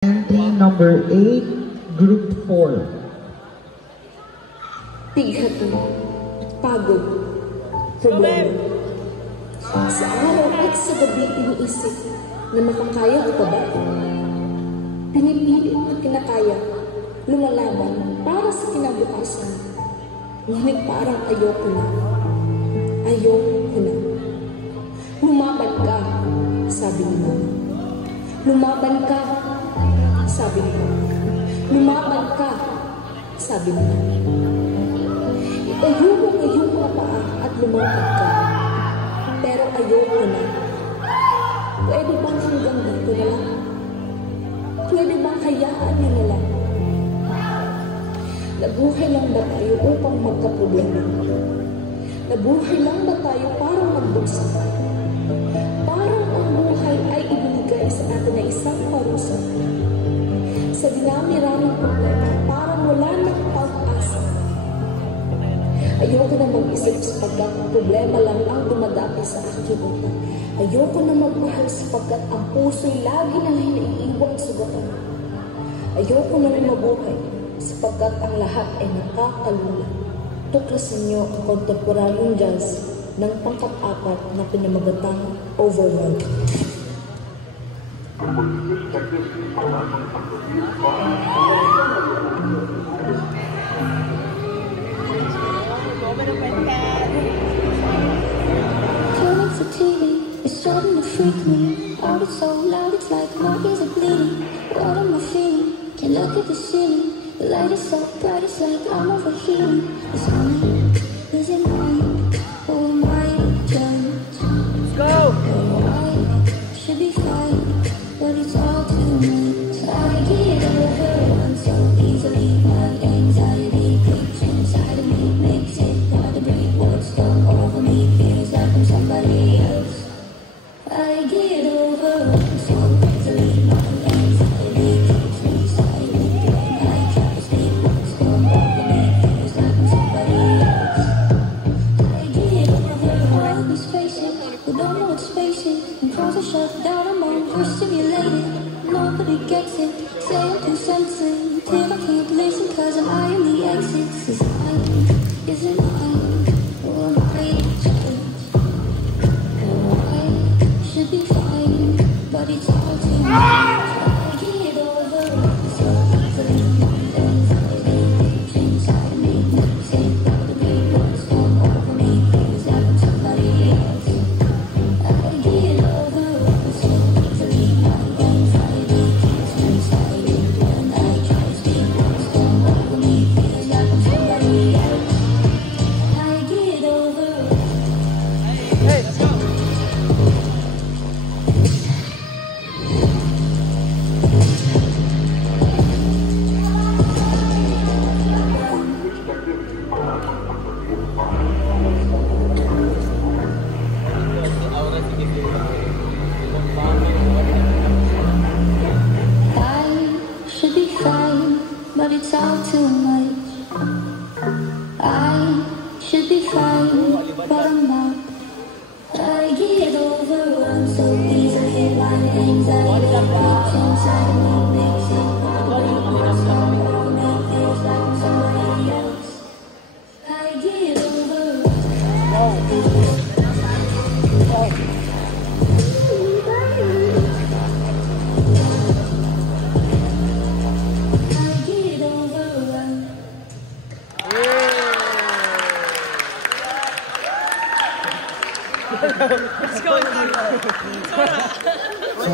Entry number 8, Group 4. Tighat mo, pagod, problema. Sa araw at sa gabi iniisip na makakaya ko pa ba? Pinipilit at kinakaya, lumalaban para sa kinabukasan. Ngunit parang ayoko na. Ayoko na. Lumaban ka, sabi ni Mama. Lumaban ka, sabi ni Mama. Lumaban ka, sabi ni Mama. Itayo mo ang iyong mga paa at lumaban ka. Pero ayoko na. Pwede bang hanggang dito na lang? Pwede bang hayaan nyo na lang? Nabuhay lang ba tayo upang magkaproblema? Nabuhay lang ba tayo para magdugsa? Parang ang buhay ay ibinigay sa atin na isang parusa. Sa dinami-raming problema, parang wala nang pag-asa. Ayoko na mag-isip sapagkat problema lang ang dumadami sa aking utak. Ayoko na magmahal sapagkat ang puso'y lagi na naiiwang sugatan. Ayoko na rin mabuhay sapagkat ang lahat ay nakakalula. Tuklasin niyo ang contemporary jazz ng pangkat-apat na pinamagatang Overworld. Turning to TV, it's starting to freak me out. It's so loud, it's like my ears are bleeding. What am I feeling? Can't look at the ceiling. The light is so bright, it's like I'm overheating. Is it mine? Is it mine? Or am I judged? Let's go! I should be fine, but it's all too much. I get overwhelmed so easily. My anxiety creeps inside of me, makes it hard to breathe. What's come over me feels like I'm somebody else. I get overwhelmed so easily. My anxiety creeps inside of me, and I try to sleep. What's come over me feels like I'm somebody else. I get overwhelmed. These faces who don't know what space is, and cars are shut down. I'm overstimulated. Nobody gets it. Say I'm too sensitive. I can't listen 'cause I'm eyeing the exits. Is it mine? Is it mine? Or am I judged? I should be fine, but it's all too much. I get over it so easily. My anxiety creeps inside me, makes it hard to breathe. What's come over me feels like I'm somebody else. I get over it so easily. My anxiety keeps me silent when I try to speak. What's come over me feels like I'm somebody else. I get over it. Hey, let's go. I should be fine, but it's all too much. I should be fine, but I'm not. I get overwhelmed so easily. My anxiety creeps inside me, makes it hard to breathe. What's come over me feels like I'm somebody else. I get overwhelmed. I get overwhelmed. Let's go. So,